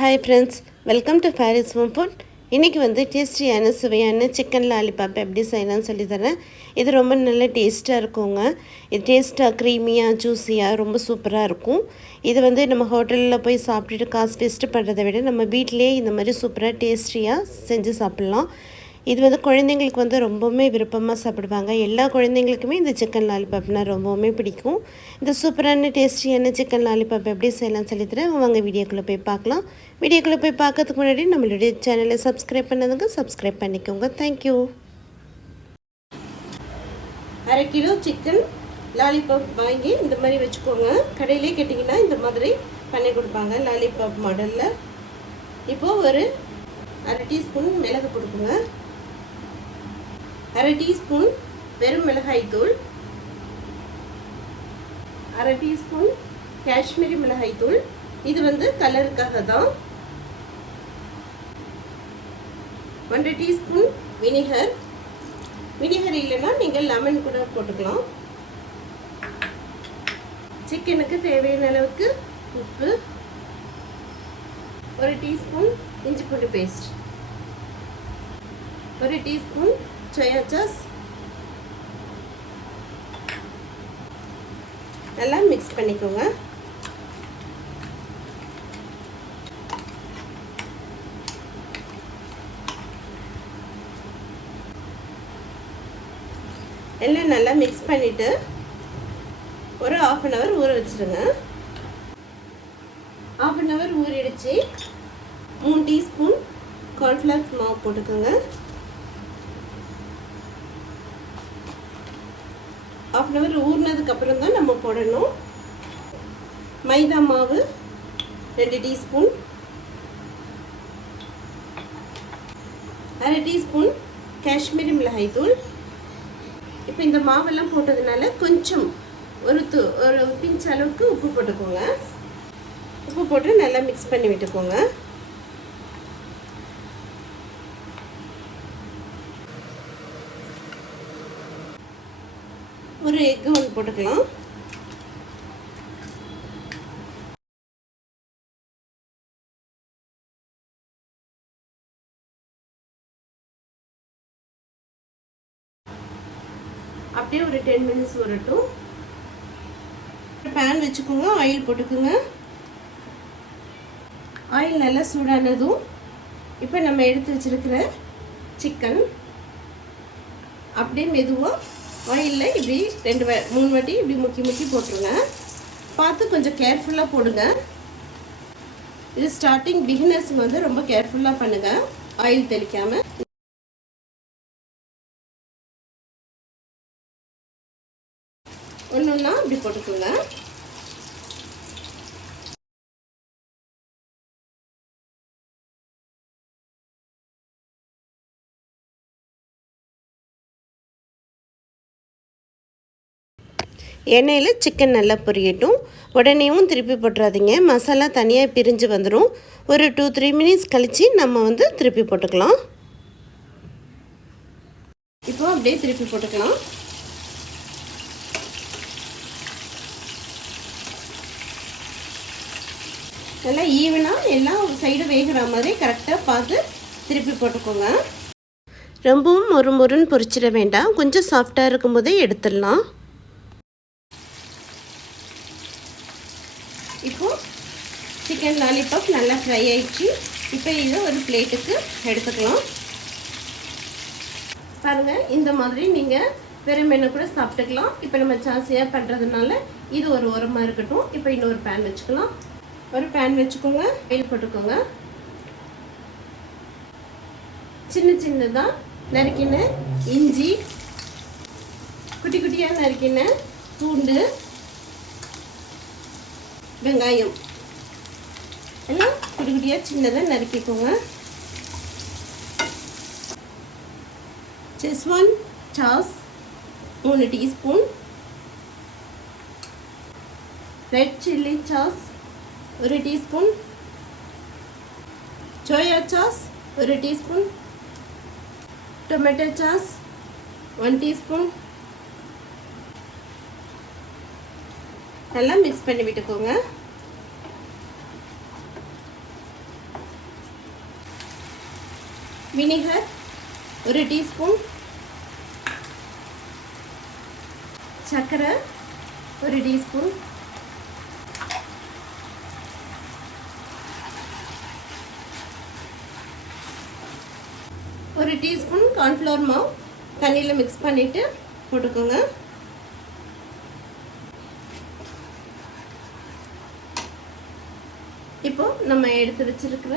Hi friends, welcome to Faris home food. இன்றைக்கி வந்து டேஸ்டியான சுவையான சிக்கன் லாலிபாப் எப்படி செய்யலாம்னு சொல்லித்தரேன். இது ரொம்ப நல்ல டேஸ்ட்டாக இருக்குங்க. இது டேஸ்ட்டாக க்ரீமியாக ஜூஸியாக ரொம்ப சூப்பராக இருக்கும். இது வந்து நம்ம ஹோட்டலில் போய் சாப்பிட்டுட்டு காசு வேஸ்ட்டு பண்ணுறதை விட நம்ம வீட்டிலேயே இந்த மாதிரி சூப்பராக டேஸ்டியாக செஞ்சு சாப்பிட்லாம். இது வந்து குழந்தைங்களுக்கு வந்து ரொம்பவுமே விருப்பமாக சாப்பிடுவாங்க. எல்லா குழந்தைங்களுக்குமே இந்த சிக்கன் லாலிபாப்னால் ரொம்பவுமே பிடிக்கும். இந்த சூப்பரான டேஸ்டியான சிக்கன் லாலிபாப் எப்படி செய்யலாம்னு சொல்லித்தரேன். வாங்க வீடியோக்குள்ளே போய் பார்க்கலாம். வீடியோக்குள்ளே போய் பார்க்கறதுக்கு முன்னாடி நம்மளுடைய சேனலை சப்ஸ்கிரைப் பண்ணதுங்க சப்ஸ்கிரைப் பண்ணிக்கோங்க. தேங்க்யூ. 1/2 கிலோ சிக்கன் லாலிபாப் வாங்கி இந்த மாதிரி வச்சுக்கோங்க. கடையிலே கேட்டிங்கன்னா இந்த மாதிரி பண்ணி கொடுப்பாங்க லாலிபாப் மாடலில். இப்போது ஒரு 1/2 டீஸ்பூன் மிளகு கொடுக்குங்க. 1/2 டீஸ்பூன் வெறும் மிளகாய் தூள், 1/2 டீஸ்பூன் காஷ்மீரி மிளகாய் தூள். இது வந்து கலருக்காக தான். 1/2 டீஸ்பூன் வினிகர். வினிகர் இல்லைன்னா நீங்கள் லெமன் கூட போட்டுக்கலாம். சிக்கனுக்கு தேவையான அளவுக்கு உப்பு, 1 டீஸ்பூன் இஞ்சி பூண்டு பேஸ்ட், 1 டீஸ்பூன் சோயா சாஸ். நல்லா மிக்ஸ் பண்ணிக்கோங்க. எல்லாம் நல்லா மிக்ஸ் பண்ணிவிட்டு ஒரு 1/2 hour ஊற வச்சுருங்க. 1/2 hour ஊறிடுச்சு. 3 டீஸ்பூன் கார்ன்ஃப்ளவர் மாவு போட்டுக்கோங்க. 1/2 hour ஊறினதுக்கப்புறம் தான் நம்ம போடணும். மைதா மாவு 2 டீஸ்பூன், 1/2 டீஸ்பூன் காஷ்மீரி மிளகாய் தூள். இப்போ இந்த மாவெல்லாம் போட்டதுனால கொஞ்சம் ஒரு பிஞ்ச் அளவுக்கு உப்பு போட்டுக்கோங்க. உப்பு போட்டு நல்லா மிக்ஸ் பண்ணி விட்டுக்கோங்க. ஒரு எக்கு ஒன்று போட்டுக்கலாம். அப்படியே ஒரு 10 minutes வரட்டும். பேன் வச்சுக்கோங்க. ஆயில் போட்டுக்கோங்க. ஆயில் நல்லா சூடானதும் இப்போ நம்ம எடுத்து வச்சிருக்கிற சிக்கன் அப்படியே மெதுவாக ஆயிலில் இப்படி 2-3 வாட்டி இப்படி முக்கி போட்டுருங்க. பார்த்து கொஞ்சம் கேர்ஃபுல்லாக போடுங்க. இது ஸ்டார்டிங் பிகினர்ஸுங்க வந்து ரொம்ப கேர்ஃபுல்லாக பண்ணுங்கள், ஆயில் தெளிக்காமல். ஒன்றுன்னா இப்படி போட்டுக்கோங்க. எண்ணெயில் சிக்கன் நல்லா பொரியட்டும். உடனேவும் திருப்பி போட்டுறாதீங்க, மசாலா தனியாக பிரிஞ்சு வந்துடும். ஒரு 2-3 minutes கழித்து நம்ம வந்து திருப்பி போட்டுக்கலாம். இப்போ அப்படியே திருப்பி போட்டுக்கலாம். நல்லா ஈவனாக எல்லாம் சைடு வேகிற மாதிரி கரெக்டாக பார்த்து திருப்பி போட்டுக்கோங்க. ரொம்பவும் மொறுன்னு பொரிச்சிட வேண்டாம், கொஞ்சம் சாஃப்டாக இருக்கும்போதே எடுத்துடலாம். இப்போது சிக்கன் லாலிபாப் நல்லா ஃப்ரை ஆயிடுச்சு. இப்போ இதை ஒரு பிளேட்டுக்கு எடுத்துக்கலாம். பாருங்கள், இந்த மாதிரி நீங்கள் வெறும் மென்று கூட சாப்பிட்டுக்கலாம். இப்போ நம்ம ஜாஸ்தியாக பண்ணுறதுனால இது ஒரு ஓரமாக இருக்கட்டும். இப்போ இன்னொரு பேன் வச்சுக்கலாம். ஒரு பேன் வச்சுக்கோங்க. ஆயில் போட்டுக்கோங்க. சின்னதாக நறுக்கின இஞ்சி, குட்டி குட்டியாக நறுக்கின பூண்டு, வெங்காயம் எல்லாம் குட்டி குட்டியாக சின்னதாக நறுக்கிக்கோங்க. Schezwan sauce 3 teaspoon, red chilli sauce 1 teaspoon, soya sauce 1 teaspoon, tomato sauce 1 teaspoon. நல்லா மிக்ஸ் பண்ணி விட்டுக்கோங்க. வினிகர் 1 டீஸ்பூன், சர்க்கரை 1 டீஸ்பூன், ஒரு டீஸ்பூன் கார்ன்ஃப்ளவர் மாவு தண்ணியில் மிக்ஸ் பண்ணிவிட்டு போட்டுக்கோங்க. இப்போ நம்ம எடுத்து வச்சிருக்கிற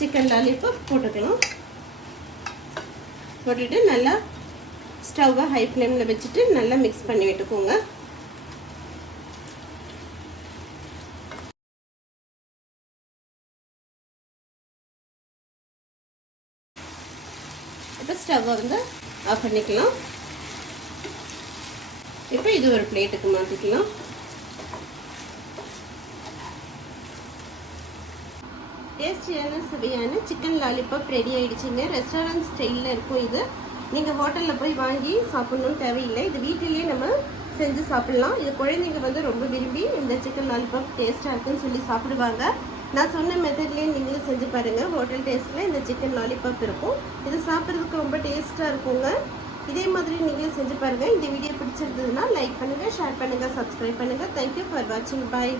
சிக்கன் லாலிபாப் போட்டுக்கலாம். போட்டுட்டு நல்லா ஸ்டவ்வை ஹை ஃப்ளேமில் வச்சுட்டு நல்லா மிக்ஸ் பண்ணி விட்டுக்கோங்க. இப்போ ஸ்டவ்வை வந்து ஆஃப் பண்ணிக்கலாம். இப்போ இது ஒரு பிளேட்டுக்கு மாற்றிக்கலாம். டேஸ்டியான சுவையான சிக்கன் லாலிபாப் ரெடி ஆகிடுச்சிங்க. ரெஸ்டாரண்ட் ஸ்டைலில் இருக்கும் இது. நீங்கள் ஹோட்டலில் போய் வாங்கி சாப்பிட்ணுன்னு தேவையில்லை. இது வீட்டிலேயே நம்ம செஞ்சு சாப்பிட்லாம். இது குழந்தைங்க வந்து ரொம்ப விரும்பி இந்த சிக்கன் லாலிபாப் டேஸ்ட்டாக இருக்குன்னு சொல்லி சாப்பிடுவாங்க. நான் சொன்ன மெத்தட்லேயே நீங்களும் செஞ்சு பாருங்கள். ஹோட்டல் டேஸ்ட்டில் இந்த சிக்கன் லாலிபாப் இருக்கும். இது சாப்பிட்றதுக்கு ரொம்ப டேஸ்ட்டாக இருக்குங்க. இதே மாதிரி நீங்களும் செஞ்சு பாருங்கள். இந்த வீடியோ பிடிச்சிருந்ததுன்னா லைக் பண்ணுங்கள், ஷேர் பண்ணுங்கள், சப்ஸ்கிரைப் பண்ணுங்கள். தேங்க்யூ ஃபார் வாட்சிங். பாய்.